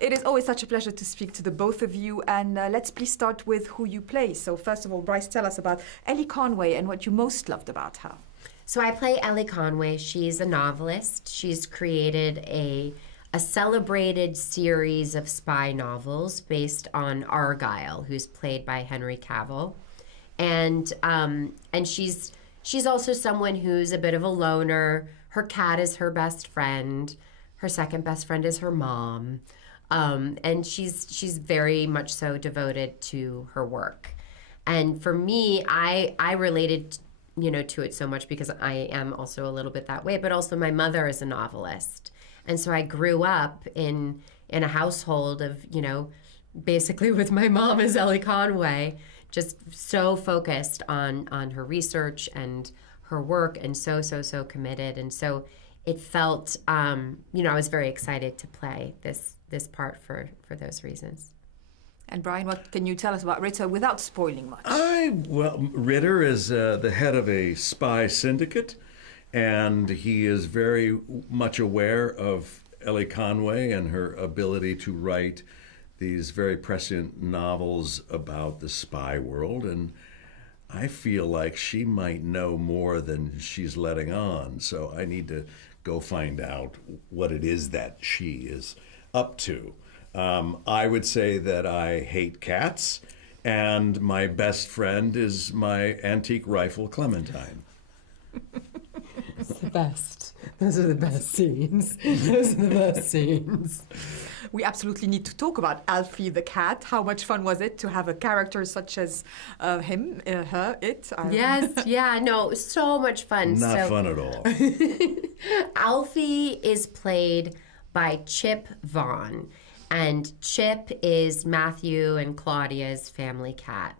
It is always such a pleasure to speak to the both of you, and let's please start with who you play. So first of all, Bryce, tell us about Ellie Conway and what you most loved about her. So I play Ellie Conway. She's a novelist. She's created a celebrated series of spy novels based on Argylle, who's played by Henry Cavill. And she's also someone who's a bit of a loner. Her cat is her best friend. Her second best friend is her mom. And she's very much so devoted to her work. And for me, I related to it so much because I am also a little bit that way, but also my mother is a novelist. And so I grew up in a household of, basically with my mom as Ellie Conway, just so focused on her research and her work and so committed. And so it felt, I was very excited to play this part for those reasons. And Bryan, what can you tell us about Ritter without spoiling much? Ritter is the head of a spy syndicate, and he is very much aware of Ellie Conway and her ability to write these very prescient novels about the spy world. And I feel like she might know more than she's letting on, so I need to go find out what it is that she is up to. I would say that I hate cats, and my best friend is my antique rifle, Clementine. It's the best. Those are the best scenes. We absolutely need to talk about Alfie the cat. How much fun was it to have a character such as him, her, it? Yes, yeah, no, so much fun. Not fun at all. Alfie is played by Chip Vaughn. And Chip is Matthew and Claudia's family cat.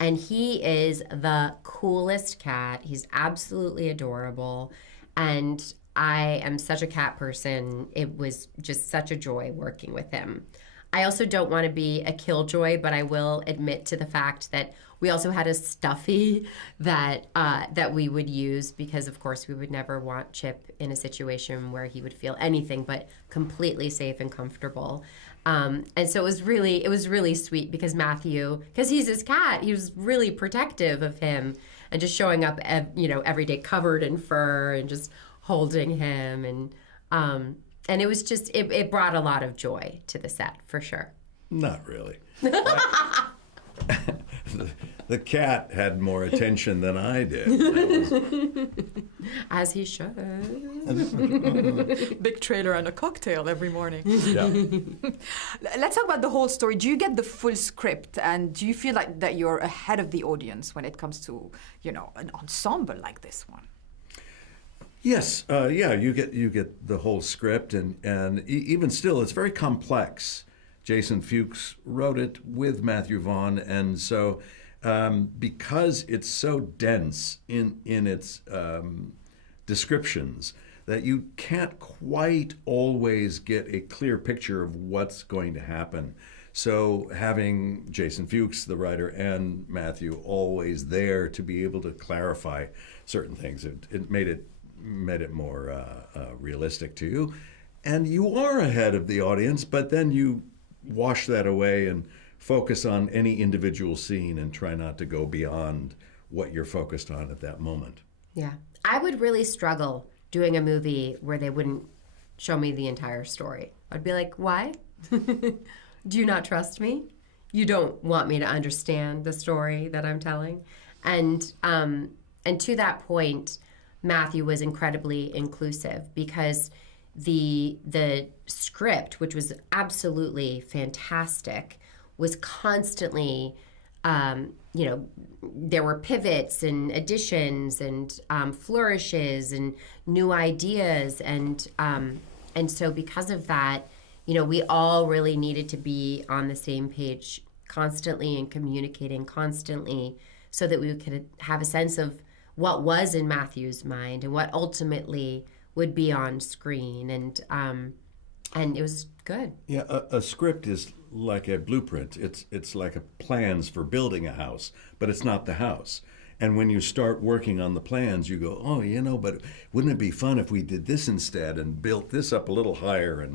And he is the coolest cat. He's absolutely adorable. And I am such a cat person. It was just such a joy working with him. I also don't want to be a killjoy, but I will admit to the fact that we also had a stuffy that we would use because, of course, we would never want Chip in a situation where he would feel anything but completely safe and comfortable. And so it was really sweet because Matthew, because he's his cat, he was really protective of him and just showing up, every day covered in fur and just holding him and it was just, it brought a lot of joy to the set, for sure. Not really. The cat had more attention than I did. As he should. Big trailer and a cocktail every morning. Yeah. Let's talk about the whole story. Do you get the full script, and do you feel like that you're ahead of the audience when it comes to, an ensemble like this one? Yes, you get the whole script, and even still, it's very complex. Jason Fuchs wrote it with Matthew Vaughn, and so because it's so dense in its descriptions that you can't quite always get a clear picture of what's going to happen. So having Jason Fuchs, the writer, and Matthew always there to be able to clarify certain things, it made it more realistic to you. And you are ahead of the audience, but then you wash that away and focus on any individual scene and try not to go beyond what you're focused on at that moment. Yeah. I would really struggle doing a movie where they wouldn't show me the entire story. I'd be like, why? Do you not trust me? You don't want me to understand the story that I'm telling? And to that point, Matthew was incredibly inclusive because the script, which was absolutely fantastic, was constantly, there were pivots and additions and flourishes and new ideas. And so because of that, we all really needed to be on the same page constantly and communicating constantly so that we could have a sense of what was in Matthew's mind and what ultimately would be on screen, and it was good. Yeah, a script is like a blueprint. It's like a plans for building a house, but it's not the house. And when you start working on the plans, you go, oh, but wouldn't it be fun if we did this instead and built this up a little higher?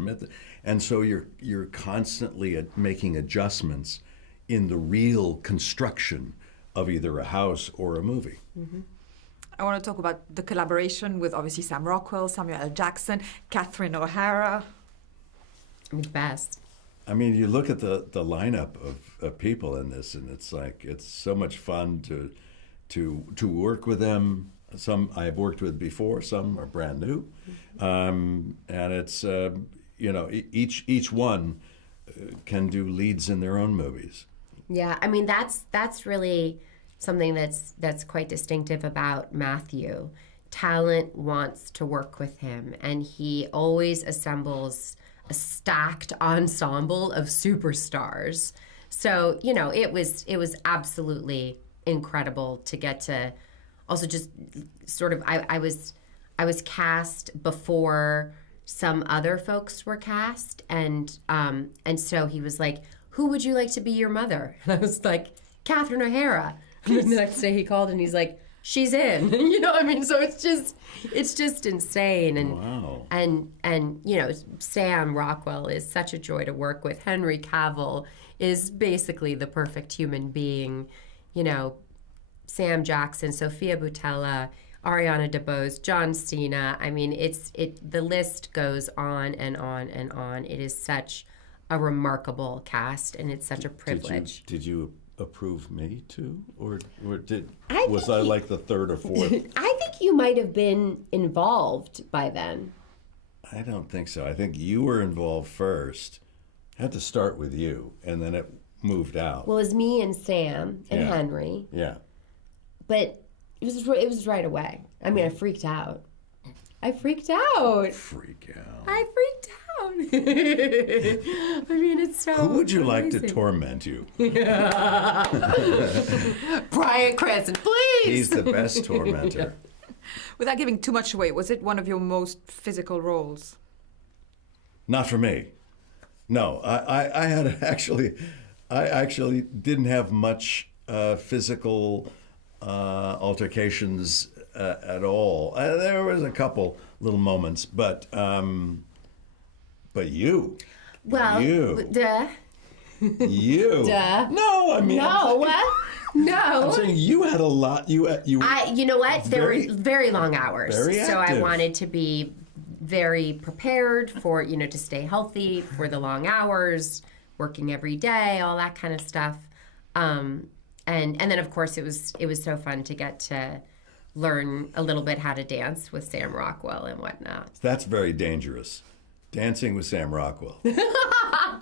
And so you're constantly making adjustments in the real construction of either a house or a movie. Mm-hmm. I want to talk about the collaboration with obviously Sam Rockwell, Samuel L. Jackson, Catherine O'Hara. The best. I mean, you look at the lineup of people in this, and it's so much fun to work with them. Some I've worked with before, some are brand new, and it's each one can do leads in their own movies. Yeah, I mean that's really something that's quite distinctive about Matthew. Talent wants to work with him, and he always assembles a stacked ensemble of superstars. So, it was absolutely incredible to get to also just sort of I was cast before some other folks were cast, and so he was like, "Who would you like to be your mother?" And I was like, "Catherine O'Hara." And the next day he called and he's like, "She's in." So it's just insane. And wow. And Sam Rockwell is such a joy to work with. Henry Cavill is basically the perfect human being. Sam Jackson, Sophia Boutella, Ariana DeBose, John Cena. I mean, the list goes on and on and on. It is such a remarkable cast, and it's such a privilege. Did you approve me too, or I like the third or fourth? I think you might have been involved by then. I don't think so. I think you were involved first. I had to start with you, and then it moved out. Well, it was me and Sam and Henry. Yeah. But it was right away. I mean, I freaked out. Freak out. I freaked out. I mean, it's so Who would you amazing. like to torment you? Bryan Cranston, please. He's the best tormentor. Without giving too much away, was it one of your most physical roles? Not for me. No, I actually didn't have much physical altercations at all. There was a couple little moments, but you. Well, duh. You. Duh. No, I mean. No. No. I'm saying you had a lot. You know what? There were very long hours. Very so I active. wanted to be very prepared for, to stay healthy for the long hours, working every day, all that kind of stuff. And then of course it was so fun to get to learn a little bit how to dance with Sam Rockwell and whatnot. That's very dangerous. Dancing with Sam Rockwell.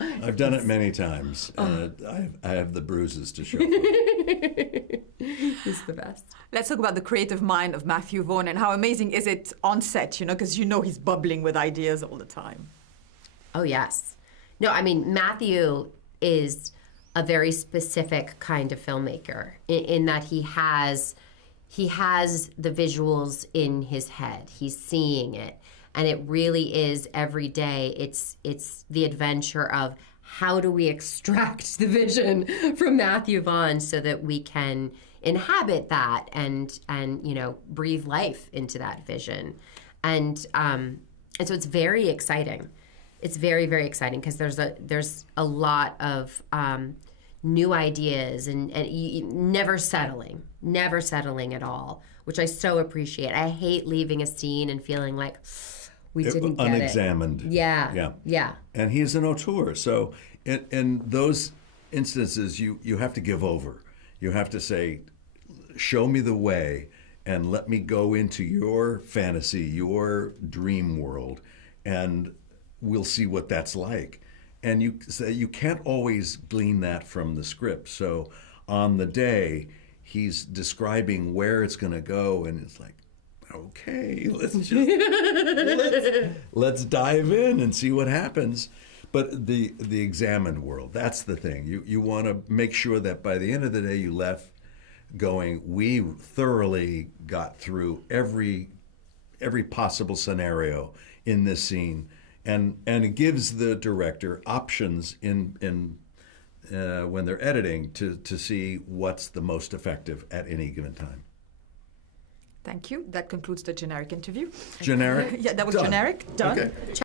I've done it many times, and I have the bruises to show for it. He's the best. Let's talk about the creative mind of Matthew Vaughn and how amazing is it on set, because he's bubbling with ideas all the time. Oh, yes. No, I mean, Matthew is a very specific kind of filmmaker in that he has the visuals in his head. He's seeing it. And it really is every day. It's the adventure of how do we extract the vision from Matthew Vaughn so that we can inhabit that and breathe life into that vision. And so it's very exciting. It's very, very exciting because there's a lot of new ideas and never settling at all, which I so appreciate. I hate leaving a scene and feeling like we didn't get unexamined. it. Yeah. And he's an auteur, so in those instances, you have to give over. You have to say, show me the way, and let me go into your fantasy, your dream world, and we'll see what that's like. And you can't always glean that from the script. So on the day, he's describing where it's going to go, and it's like, okay, let's dive in and see what happens. But the examined world, that's the thing. You want to make sure that by the end of the day you left going, we thoroughly got through every possible scenario in this scene, and it gives the director options in when they're editing to see what's the most effective at any given time. Thank you. That concludes the generic interview. Generic? Yeah, that was Done. generic. Done. Okay.